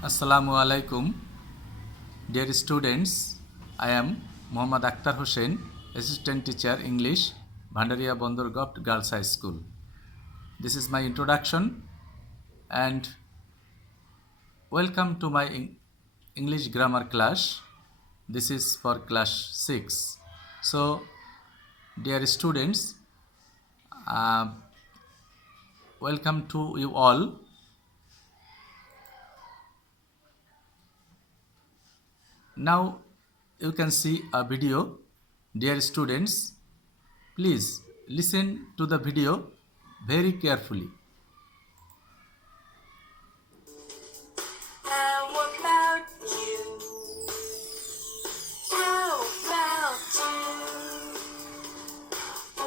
Assalamu alaikum. Dear students, I am Muhammad Akhtar Hussain, Assistant Teacher English, Bhandaria Bondorgopt Girls High School. This is my introduction and welcome to my English grammar class. This is for class 6. So, dear students, welcome to you all. Now you can see a video. Dear students, please listen to the video very carefully. How about you? How about you?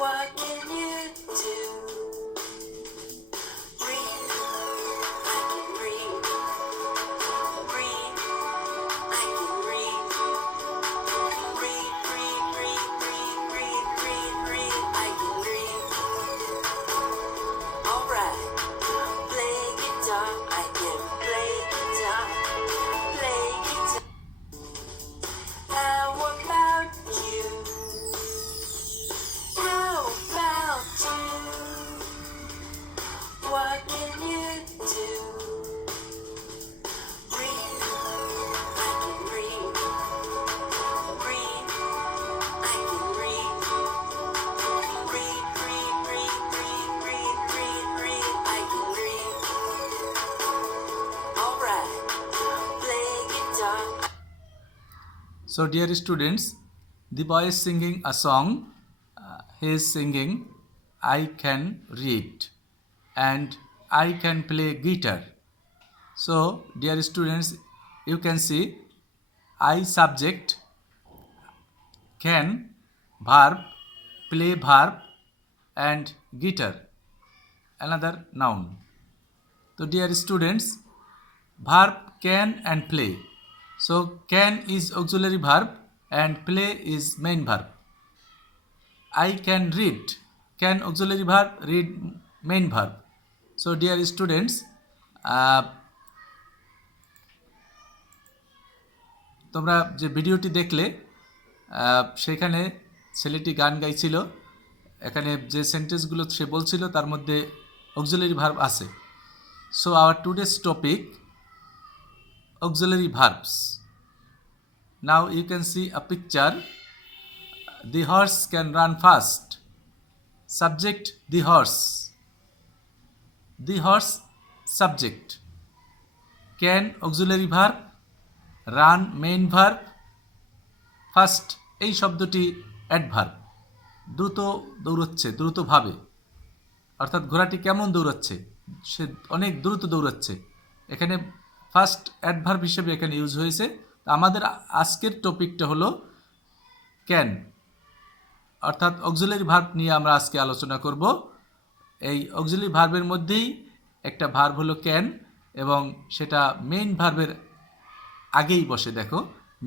What can you do? Read, I can read. Read, I can read. Read, I can read. Alright, play guitar, I can play guitar. Play guitar. How about you? How about you? What can you do? Read, I can read. Read, I can read. Read, I can read. Alright, play guitar. So, dear students, the boy is singing a song. He is singing, I can read and I can play guitar. So, dear students, you can see I subject, can verb, play verb, and guitar another noun. So, dear students, verb can and play. So, can is auxiliary verb and play is main verb. I can read, can auxiliary verb, read main verb. So, dear students, তোমরা যে ভিডিওটি দেখলে সেখানে ছেলেটি গান গাইছিল, এখানে যে সেন্টেন্সগুলো সে বলছিল তার মধ্যে অক্সিলারি ভার্ব আছে। So our today's topic auxiliary verbs. Now you can see a picture. The horse can run fast. Subject, the horse. The horse, subject. Can, auxiliary verb. Run, main verb. Fast, এই শব্দটি adverb. দ্রুত দৌড়চ্ছে, দ্রুতভাবে, অর্থাৎ ঘোড়াটি কেমন দৌড়াচ্ছে, সে অনেক দ্রুত দৌড়াচ্ছে। এখানে ফার্স্ট অ্যাডভার্ব হিসেবে এখানে ইউজ হয়েছে। আমাদের আজকের টপিকটা হলো ক্যান, অর্থাৎ অক্সিলারি ভার্ব নিয়ে আমরা আজকে আলোচনা করব। এই অক্সিলারি ভার্বের মধ্যেই একটা ভার্ব হলো ক্যান এবং সেটা মেইন ভার্বের আগেই বসে। দেখো,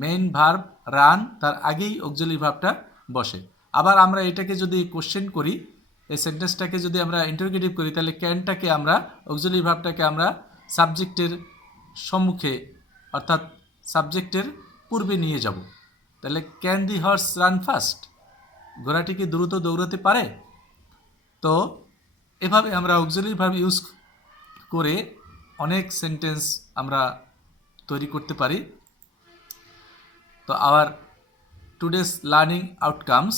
মেইন ভার্ব রান, তার আগেই অক্সিলারি ভার্বটা বসে। আবার আমরা এটাকে যদি কোশ্চেন করি, এই সেন্টেন্সটাকে যদি আমরা ইন্টারোগেটিভ করি, তাহলে ক্যানটাকে আমরা, অক্সিলারি ভার্বটাকে আমরা সাবজেক্টের সম্মুখে অর্থাৎ সাবজেক্টের পূর্বে নিয়ে যাব। তাহলে can the horse run fast, ঘোড়াটি কি দ্রুত দৌড়াতে পারে? তো এভাবে আমরা অক্সিলারি ভার্ব ইউজ করে অনেক সেন্টেন্স আমরা তৈরি করতে পারি। তো our today's learning outcomes,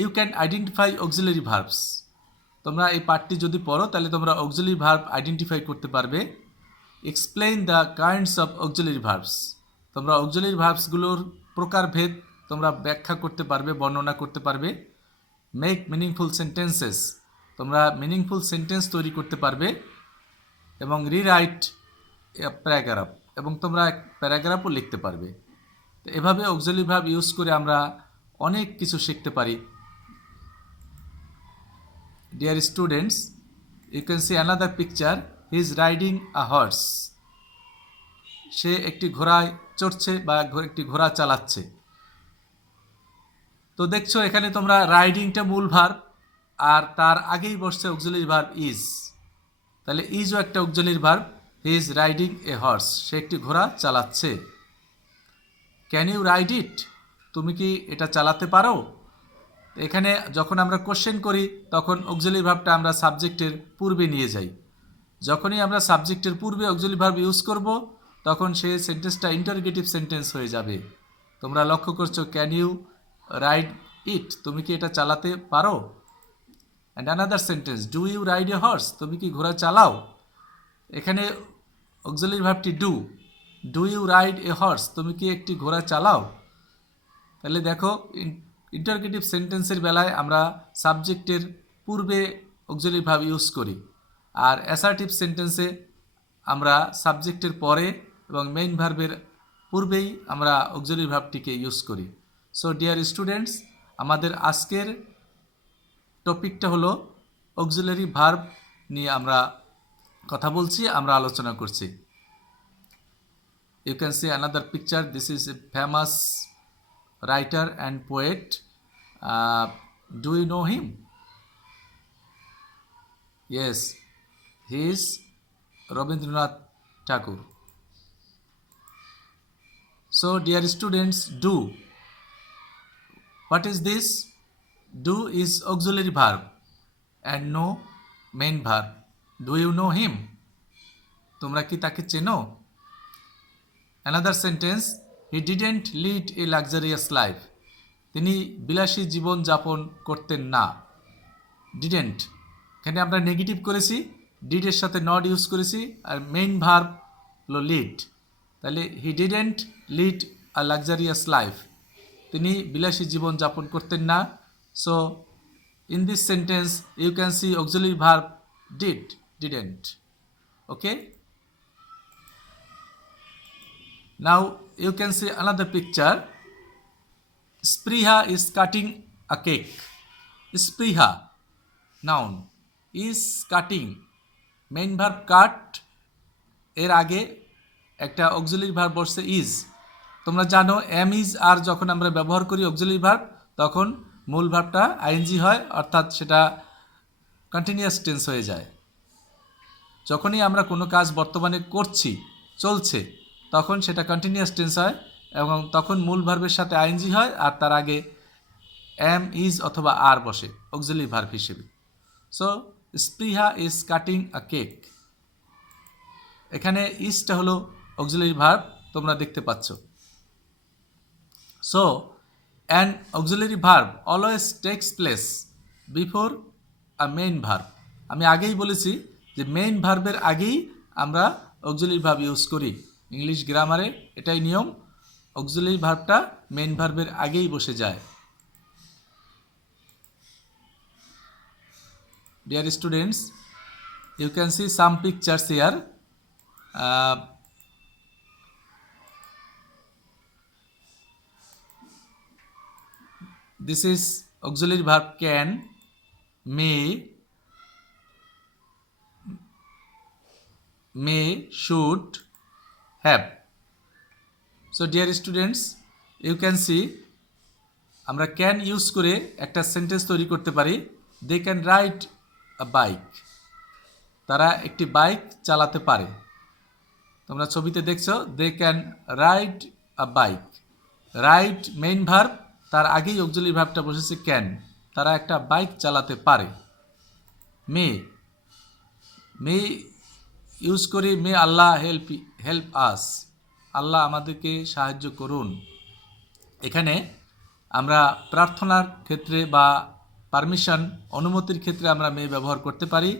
you can identify auxiliary verbs. তোমরা এই পার্টটি যদি পড়ো তাহলে তোমরা অক্সিলারি ভার্ব আইডেন্টিফাই করতে পারবে। Explain the kinds of auxiliary verbs, তোমরা অক্সিলারি ভার্বসগুলোর প্রকারভেদ তোমরা ব্যাখ্যা করতে পারবে, বর্ণনা করতে পারবে। মেক মিনিংফুল সেন্টেন্সেস, তোমরা মিনিংফুল সেন্টেন্স তৈরি করতে পারবে। এবং রিরাইট প্যারাগ্রাফ, এবং তোমরা প্যারাগ্রাফও লিখতে পারবে। তো এভাবে অক্সিলারি ভার্ব ইউজ করে আমরা অনেক কিছু শিখতে পারি। Dear students, you can see another picture. He is riding a horse. সে একটি ঘোড়ায় চড়ছে বা একটি ঘোড়া চালাচ্ছে। তো দেখছো এখানে তোমরা রাইডিংটা মূল ভার্ব আর তার আগেই বসছে অক্সিলারি ভার্ব ইজ। তাহলে ইজও একটা auxiliary verb, he is riding a horse, সে একটি ঘোড়া চালাচ্ছে। ক্যান ইউ রাইড ইট, তুমি কি এটা চালাতে পারো? এখানে যখন আমরা কোশ্চেন করি তখন অক্সিলারি ভার্বটা আমরা সাবজেক্টের পূর্বে নিয়ে যাই। যখনই আমরা সাবজেক্টের পূর্বে অক্সিলারি ভার্ব ইউজ করব তখন সেই সেন্টেন্সটা ইন্টারোগেটিভ সেন্টেন্স হয়ে যাবে। তোমরা লক্ষ্য করছো, ক্যান ইউ রাইড ইট, তুমি কি এটা চালাতে পারো? And another sentence, do you ride a horse, তুমি কি ঘোড়া চালাও? এখানে অক্সিলারি ভার্বটি do, do you ride a horse, তুমি কি একটি ঘোড়া চালাও? তাহলে দেখো, ইন্টারোগেটিভ সেন্টেন্সের বেলায় আমরা সাবজেক্টের পূর্বে অক্সিলারি ভার্ব ইউজ করি, আর অ্যাসার্টিভ সেন্টেন্সে আমরা সাবজেক্টের পরে এবং মেইন ভার্বের পূর্বেই আমরা অক্সিলারি ভার্বটিকে ইউজ করি। সো ডিয়ার স্টুডেন্টস, আমাদের আজকের টপিকটা হলো অক্সিলারি ভার্ব নিয়ে আমরা কথা বলছি, আমরা আলোচনা করছি। You can see another picture. This is a famous writer and poet. Do you know him? Yes, he is Rabindranath Tagore. So, dear students, do. What is this? Do is auxiliary verb and no main verb. Do you know him? তোমরা কি তাকে চেনো? Another sentence, he didn't lead a luxurious life. তিনি বিলাসী জীবন যাপন করতেন না। ডিডেন্ট, এখানে আমরা নেগেটিভ করেছি, ডিডের সাথে নট ইউজ করেছি, আর মেইন ভার্ব হলো লিড। তাহলে he didn't lead a luxurious life, তিনি বিলাসী জীবন যাপন করতেন না। So in this sentence you can see auxiliary verb did, didn't. Okay, now you can see another picture. Spriha is cutting a cake. Spriha, noun, is cutting, main verb cut, এর আগে একটা auxiliary verb বসছে is. তোমরা জানো M is আর যখন আমরা ব্যবহার করি অক্সিলারি ভার্ব তখন মূল ভার্বটা আইএনজি হয়, অর্থাৎ সেটা কন্টিনিউয়াস টেন্স হয়ে যায়। যখনই আমরা কোনো কাজ বর্তমানে করছি, চলছে, তখন সেটা কন্টিনিউয়াস টেন্স হয় এবং তখন মূল ভার্বের সাথে আইএনজি হয় আর তার আগে এম ইজ অথবা আর বসে অক্সিলারি ভার্ব হিসেবে। So Spriha is cutting a cake, এখানে ইজটা হলো অক্সিলারি ভার্ব, তোমরা দেখতে পাচ্ছ। So an auxiliary verb always takes place before a main verb. আমি আগেই বলেছি যে মেইন ভার্বের আগেই আমরা অক্সিলারি ভার্ব ইউজ করি। ইংলিশ গ্রামারে এটাই নিয়ম, অক্সিলারি ভার্বটা মেইন ভার্বের আগেই বসে যায়। Dear students, you can see some pictures here. This is auxiliary verb can, may, should, have. So dear students, you can see আমরা ক্যান ইউজ করে একটা সেন্টেন্স তৈরি করতে পারি। They can ride a bike, তারা একটি বাইক চালাতে পারে। তোমরা ছবিতে দেখছো, they can ride a bike. Ride main verb, তার আগেই অক্সিলারি ভার্বটা বসেছে ক্যান, তারা একটা বাইক চালাতে পারে। মে ইউজ করি, মে আল্লাহ হেল্প আস, আল্লাহ আমাদেরকে সাহায্য করুন। এখানে আমরা প্রার্থনার ক্ষেত্রে বা পারমিশন, অনুমতির ক্ষেত্রে আমরা মে ব্যবহার করতে পারি।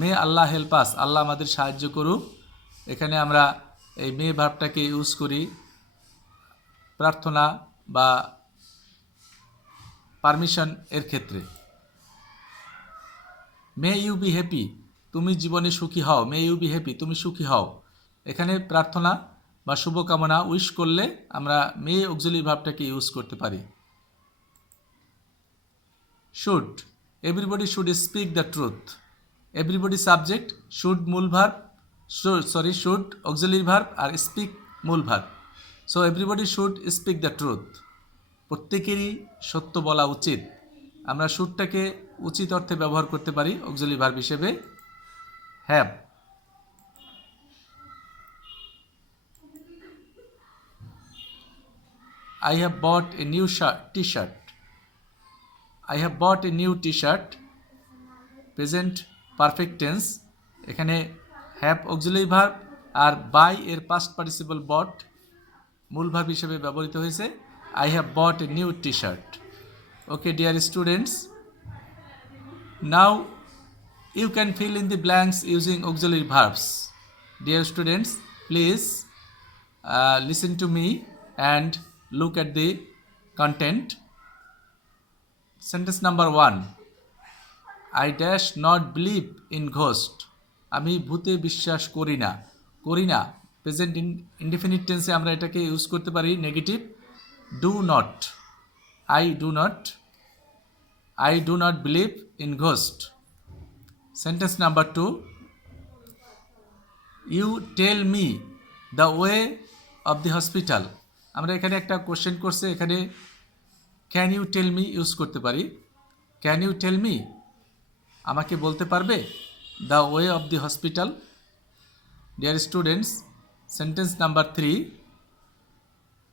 মে আল্লাহ হেল্প আস, আল্লাহ আমাদের সাহায্য করুক। এখানে আমরা এই মে ভার্বটাকে ইউজ করি প্রার্থনা বা পারমিশন এর ক্ষেত্রে। মে ইউ বি হ্যাপি, তুমি জীবনে সুখী হও। মে ইউ বি হ্যাপি, তুমি সুখী হও। এখানে প্রার্থনা বা শুভকামনা উইশ করলে আমরা মে অক্সিলারি ভার্বটাকে ইউজ করতে পারি। Should, everybody should speak the truth. Everybody subject, should মূল ভার্ব, শুড অক্সিলারি ভার্ব আর স্পিক মূল verb. So everybody should speak the truth, প্রত্যেকেরই সত্য বলা উচিত। আমরা শুডটাকে উচিত অর্থে ব্যবহার করতে পারি অক্সিলারি ভার্ব হিসেবে। Have, I have bought a new t-shirt. I have bought a new t-shirt. Present perfect tense, এখানে হ্যাভ অক্সিলারি ভার্ব আর বাই এর পাস্ট পার্টিসিপল বট মূল ভার্ব হিসেবে ব্যবহৃত হয়েছে। I have bought a new T shirt. Okay dear students, now you can fill in the blanks using auxiliary verbs. Dear students, please listen to me and look at the content. Sentence number 1. I dash not believe in ghost. আমি ভূতে বিশ্বাস করি না। করি না present indefinite টেন্সে আমরা এটাকে ইউজ করতে পারি negative do not. I do not believe in ghost. Sentence number 2. You tell me the way of the hospital. আমরা এখানে একটা কোশ্চেন করছে, এখানে can you tell me use করতে পারি। ক্যান ইউ টেল মি, আমাকে বলতে পারবে the way of the hospital. Dear students, sentence number 3.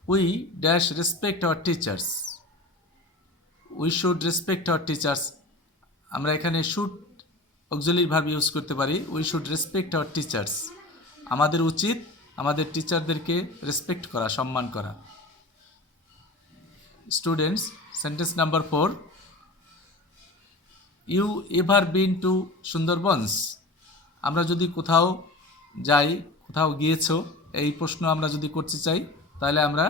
We dash respect our teachers. We should respect our teachers, আমরা এখানে শুড অক্সিলারি ভার্ব ইউজ করতে পারি। We should respect our teachers, আমাদের উচিত আমাদের টিচারদেরকে রেসপেক্ট করা, সম্মান করা। Students, sentence number 4. You ever been to Sundarbans. আমরা যদি কোথাও যাই, কোথাও গিয়েছো, এই প্রশ্ন আমরা যদি করতে চাই তাহলে আমরা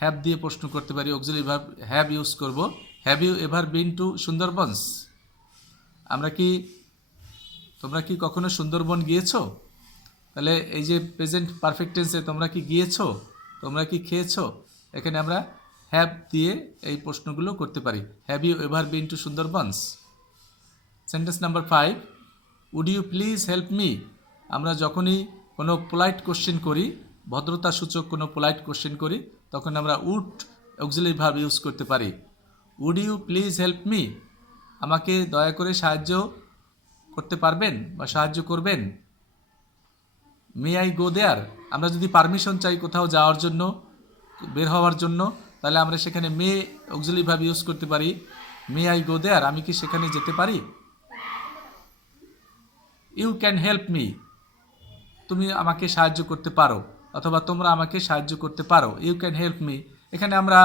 হ্যাভ দিয়ে প্রশ্ন করতে পারি, অক্সিলারি ভার্ব হ্যাভ ইউজ করব। Have you ever been to Sundarbans? তোমরা কি কখনো সুন্দরবন গিয়েছো? তাহলে এই যে প্রেজেন্ট পারফেক্ট টেন্সে তোমরা কি গিয়েছো, তোমরা কি খেয়েছো, এখানে আমরা হ্যাভ দিয়ে এই প্রশ্নগুলো করতে পারি। Have you ever been to Sundarbans? Sentence number 5. Would you please help me? আমরা যখনই কোনো পোলাইট কোশ্চেন করি, ভদ্রতা সূচক কোনো পোলাইট কোশ্চেন করি, তখন আমরা উড অক্সিলারি ভার্ব ইউজ করতে পারি। Would you please help me? আমাকে দয়া করে সাহায্য করতে পারবেন বা সাহায্য করবেন। May I go there? আমরা যদি পারমিশন চাই কোথাও যাওয়ার জন্য, বের হওয়ার জন্য, তাহলে আমরা সেখানে মে অক্সিলারি ভার্ব ইউজ করতে পারি। May I go there? আমি কি সেখানে যেতে পারি? You can help me? তুমি আমাকে সাহায্য করতে পারো, অথবা তোমরা আমাকে সাহায্য করতে পারো। ইউ ক্যান হেল্প মি, এখানে আমরা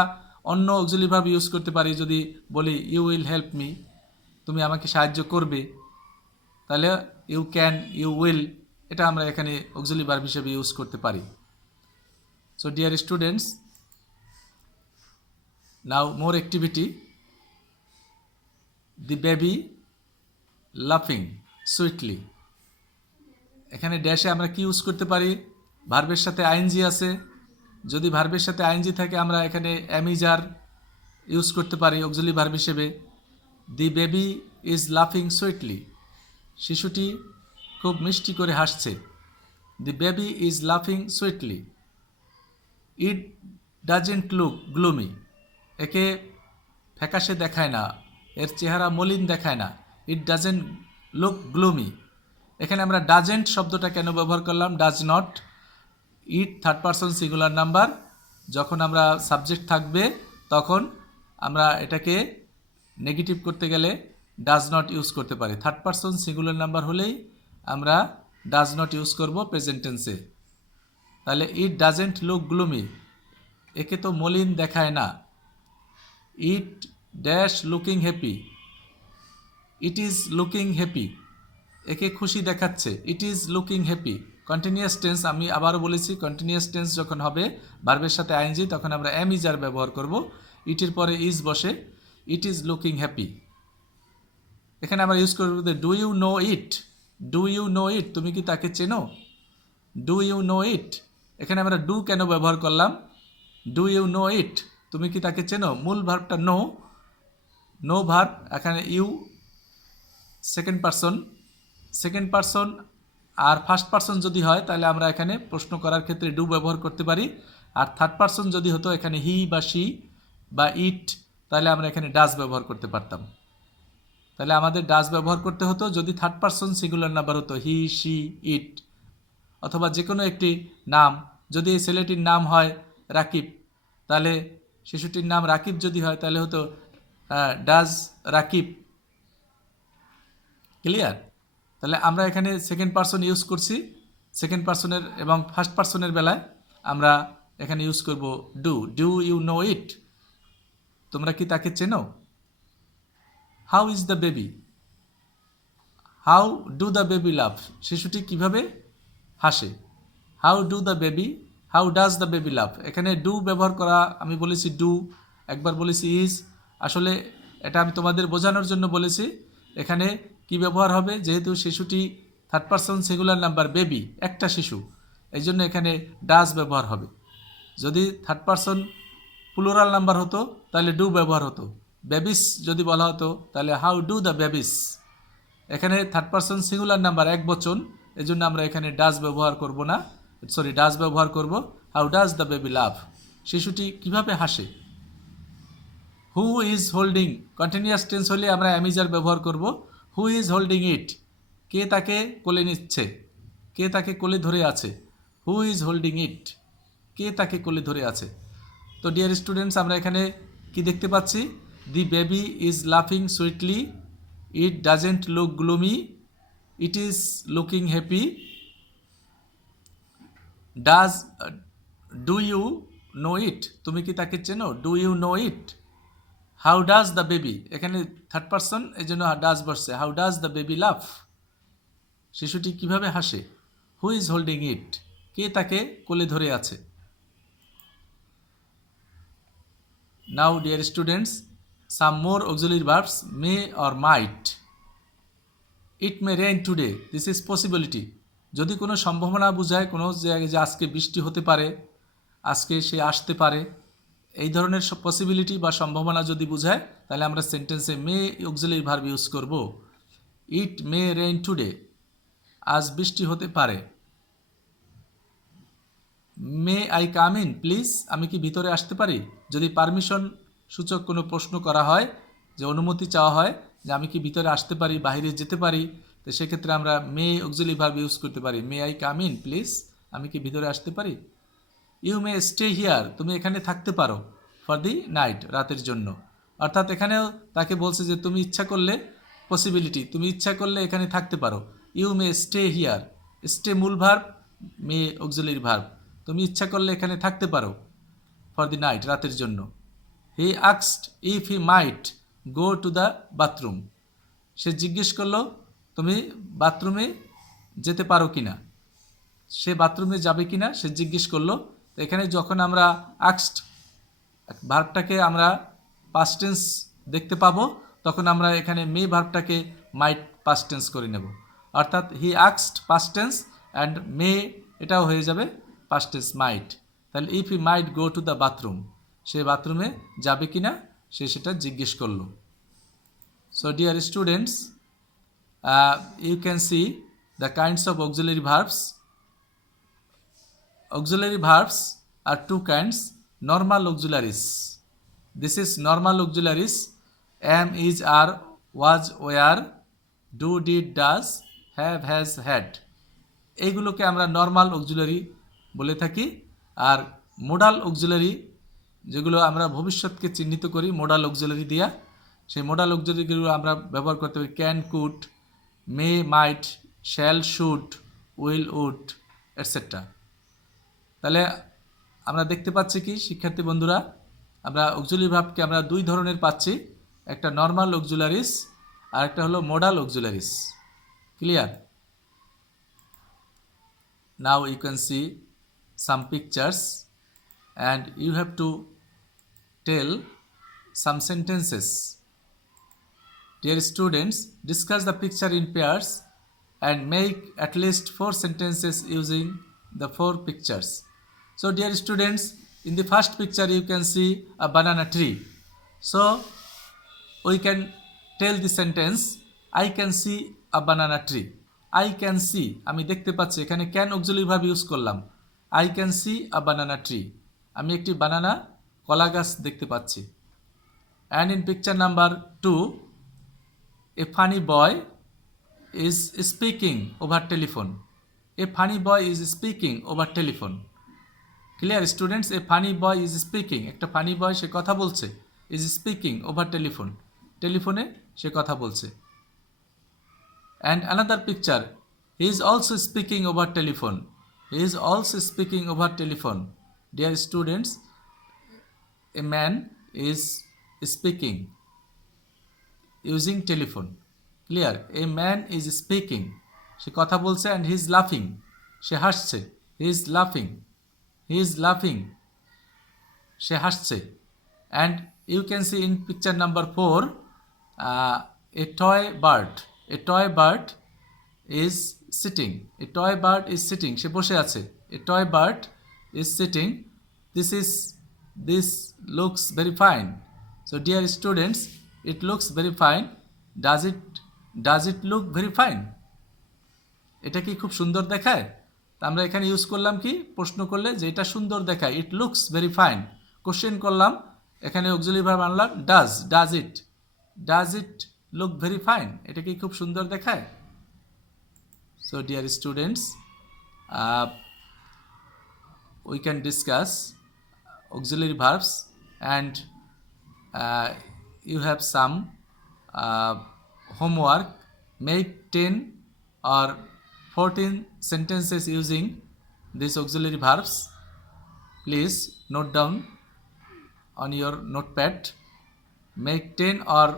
অন্য অক্সিলারি ভার্ব ইউজ করতে পারি। যদি বলি ইউ উইল হেল্প মি, তুমি আমাকে সাহায্য করবে, তাহলে ইউ ক্যান, ইউ উইল, এটা আমরা এখানে অক্সিলারি ভার্ব হিসেবে ইউজ করতে পারি। So dear students, now more activity. The baby লাফিং সুইটলি, এখানে ড্যাশে আমরা কি ইউজ করতে পারি? ভার্বের সাথে আইএনজি আছে, যদি ভার্বের সাথে আইএনজি থাকে আমরা এখানে অ্যামিজার ইউজ করতে পারি অক্সিলারি ভার্ব হিসেবে। দি বেবি ইজ লাফিং সুইটলি, শিশুটি খুব মিষ্টি করে হাসছে। দি বেবি ইজ লাফিং sweetly. It doesn't look gloomy, একে ফ্যাকাশে দেখায় না, এর চেহারা মলিন দেখায় না। ইট ডাজেন্ট লুক গ্লুমি, এখানে আমরা ডাজেন্ট শব্দটা কেন ব্যবহার করলাম? Does not, it third person singular number, যখন আমরা সাবজেক্ট থাকবে তখন আমরা এটাকে নেগেটিভ করতে গেলে ডাজ নট ইউজ করতে পারি। থার্ড পারসন সিঙ্গুলার নাম্বার হলেই আমরা ডাজ নট ইউজ করব প্রেজেন্ট টেন্সে। তাহলে ইট ডাজেন্ট লুক গ্লুমি, একে তো মলিন দেখায় না। It dash looking happy, it is looking happy, একে খুশি দেখাচ্ছে। ইট is looking happy. Continuous tense, আমি আবারও বলেছি, কন্টিনিউয়াস টেন্স যখন হবে ভার্বের সাথে আইএনজি, তখন আমরা এম ইজ আর ব্যবহার করব। ইটের পরে ইজ বসে, ইট ইজ লুকিং হ্যাপি। এখানে আমরা ইউজ করব do you know it? Do you know it? তুমি কি তাকে চেনো? ডু ইউ নো ইট, এখানে আমরা ডু কেন ব্যবহার করলাম? ডু ইউ নো ইট, তুমি কি তাকে চেনো? মূল ভার্বটা নো, নো ভার্ব, এখানে ইউ সেকেন্ড পারসন আর ফার্স্ট পারসন যদি হয় তাহলে আমরা এখানে প্রশ্ন করার ক্ষেত্রে ডু ব্যবহার করতে পারি। আর থার্ড পারসন যদি হতো এখানে হি বা শি বা ইট, তাহলে আমরা এখানে ডাজ ব্যবহার করতে পারতাম। তাহলে আমাদের ডাজ ব্যবহার করতে হতো যদি থার্ড পারসন সিঙ্গুলার নাম্বার হতো হি, শি, ইট, অথবা যে কোনো একটি নাম। যদি এই ছেলেটির নাম হয় রাকিব, তাহলে শিশুটির নাম রাকিব যদি হয় তাহলে হতো ডাজ রাকিব। ক্লিয়ার? তাহলে আমরা এখানে সেকেন্ড পারসন ইউজ করছি। সেকেন্ড পারসনের এবং ফার্স্ট পারসনের বেলায় আমরা এখানে ইউজ করব ডু ইউ নো ইট? তোমরা কি তাকে চেনো? How is the baby? How do the baby laugh? শিশুটি কিভাবে হাসে? How do the baby, how does the baby লাভ? এখানে ডু ব্যবহার করা, আমি বলেছি ডু, একবার বলেছি ইজ। আসলে এটা আমি তোমাদের বোঝানোর জন্য বলেছি। এখানে কি ব্যবহার হবে, যেহেতু শিশুটি third person singular number baby, একটা শিশু, এই জন্য এখানে ডাজ ব্যবহার হবে। যদি থার্ড পারসন প্লুরাল নাম্বার হতো তাহলে ডু ব্যবহার হতো। বেবিস যদি বলা হতো তাহলে হাউ ডু দ্য বেবিস। এখানে থার্ড পারসন সিঙ্গুলার নাম্বার এক বচন, এই জন্য আমরা এখানে ডাজ ব্যবহার করব না, ডাজ ব্যবহার করব how does the baby laugh? শিশুটি কিভাবে হাসে। Who is holding, continuous tense হলে আমরা অ্যামিজার ব্যবহার করব। হু ইজ হোল্ডিং ইট? কে তাকে কোলে নিচ্ছে, কে তাকে কোলে ধরে আছে? হু ইজ হোল্ডিং ইট? কে তাকে কোলে ধরে আছে? তো ডিয়ার স্টুডেন্টস, আমরা এখানে কি দেখতে পাচ্ছি? দি বেবি ইজ লাফিং sweetly, it doesn't look gloomy, it is looking happy. Does do you know it? তুমি কি তাকে চেনো? Do you know it? How does the baby? এখানে থার্ড পারসন, এই জন্য ডাজ বসছে। How does the baby laugh? শিশুটি কিভাবে হাসে? হু ইজ হোল্ডিং ইট? কে তাকে কোলে ধরে আছে? Now, dear students, some more auxiliary verbs may or might. It may rain today. This is possibility. যদি কোনো সম্ভাবনা বোঝায়, কোনো জায়গায় যে আজকে বৃষ্টি হতে পারে, আজকে সে আসতে পারে, এই ধরনের পসিবিলিটি বা সম্ভাবনা যদি বোঝায়, তাহলে আমরা সেন্টেন্সে মে অক্সিলারি ভার্ব ইউজ করব। ইট মে রেইন টুডে, আজ বৃষ্টি হতে পারে। May I come in please, আমি কি ভিতরে আসতে পারি? যদি পারমিশন সূচক কোনো প্রশ্ন করা হয়, যে অনুমতি চাওয়া হয় যে আমি কি ভিতরে আসতে পারি, বাইরে যেতে পারি, তো সেক্ষেত্রে আমরা মে অক্সিলারি ভার্ব ইউজ করতে পারি। May I come in please, আমি কি ভিতরে আসতে পারি? ইউ মে স্টে হিয়ার, তুমি এখানে থাকতে পারো, ফর দি নাইট, রাতের জন্য। অর্থাৎ এখানেও তাকে বলছে যে তুমি ইচ্ছা করলে, পসিবিলিটি, তুমি ইচ্ছা করলে এখানে থাকতে পারো। You may stay here, stay মূল ভার্ব, মে অক্সিলারি ভার্ব, তুমি ইচ্ছা করলে এখানে থাকতে পারো, ফর দি নাইট, রাতের জন্য। He asked if he might go to the bathroom, সে জিজ্ঞেস করলো তুমি বাথরুমে যেতে পারো কিনা, সে বাথরুমে যাবে কিনা সে জিজ্ঞেস করলো। তো এখানে যখন আমরা আস্কড ভার্বটাকে আমরা পাস্ট টেন্স দেখতে পাবো, তখন আমরা এখানে মে ভার্বটাকে মাইট পাস্ট টেন্স করে নেব। অর্থাৎ he asked past tense and may এটাও হয়ে যাবে পাস্ট টেন্স মাইট। তাহলে if he might go to the bathroom, সে বাথরুমে যাবে কিনা সে সেটা জিজ্ঞেস করলো। So dear students, you can see the kinds of auxiliary verbs. Auxiliary verbs are two kinds. Normal auxiliaries. This is normal auxiliaries. Am, is, are, was, were, do, did, does, have, has, had. এইগুলোকে আমরা normal auxiliary বলে থাকি। আর modal auxiliary, যেগুলো আমরা ভবিষ্যৎকে চিহ্নিত করি modal auxiliary দিয়া, সেই মোডাল অক্সিলারিগুলো আমরা ব্যবহার করতে পারি can, could, may, might, shall, should, will, would, etcetera. তাহলে আমরা দেখতে পাচ্ছি কি শিক্ষার্থী বন্ধুরা, আমরা অক্সিলারি ভার্বকে আমরা দুই ধরনের পাচ্ছি, একটা নর্মাল অক্সিলারিস আর একটা হলো modal auxiliaries. Clear? Now you can see some pictures and you have to tell some sentences. Dear students, discuss the picture in pairs and make at least 4 sentences using the 4 pictures. So dear students, in the first picture you can see a banana tree. So we can tell the sentence, I can see a banana tree. I can see, আমি দেখতে পাচ্ছি, এখানে can auxiliary verb use করলাম। I can see a banana tree, আমি একটি বানানা কলা গাছ দেখতে পাচ্ছি। And in picture number 2, a funny boy is speaking over telephone. A funny boy is speaking over telephone. Clear students? A funny boy is speaking, একটা funny বয় সে কথা বলছে, is speaking over telephone, টেলিফোনে সে কথা বলছে। And another picture, he is also speaking over telephone, he is also speaking over telephone. Dear students, a man is speaking using telephone. Clear? A man is speaking, সে কথা বলছে, and he is লাফিং, সে হাসছে, he is লাফিং, he is লাফিং, সে হাসছে। And you can see in picture number 4 a toy bird, a toy bird is sitting, a toy bird is sitting, সে বসে আছে, a toy bird is sitting, this looks very fine. So dear students, it looks very fine, does it look very fine? এটা কি খুব সুন্দর দেখায়? তা আমরা এখানে ইউজ করলাম কি, প্রশ্ন করলে যে এটা সুন্দর দেখায়, ইট লুকস ভেরি ফাইন। কোশ্চেন করলাম, এখানে অক্সিলারি ভার্ব আনলাম, does it look very fine? এটা কি খুব সুন্দর দেখায়? So dear students, we can discuss auxiliary verbs, and you have some homework. Make 10 or 14 sentences using these auxiliary verbs. Please note down on your notepad. Make 10 or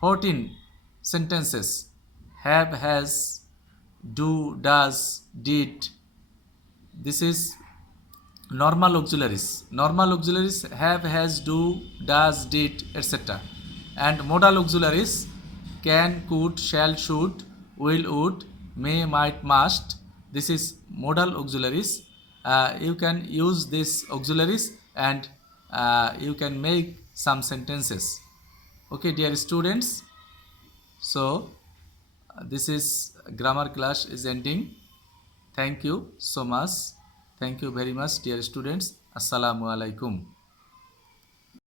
14 sentences. Have, has, do, does, did. This is normal auxiliaries. Normal auxiliaries have, has, do, does, did, etc. And modal auxiliaries can, could, shall, should, will, would, may, might, must. This is modal auxiliaries. You can use these auxiliaries, and you can make some sentences. Okay, dear students. So this is grammar class is ending. Thank you so much. Thank you very much, dear students. Assalamu alaikum.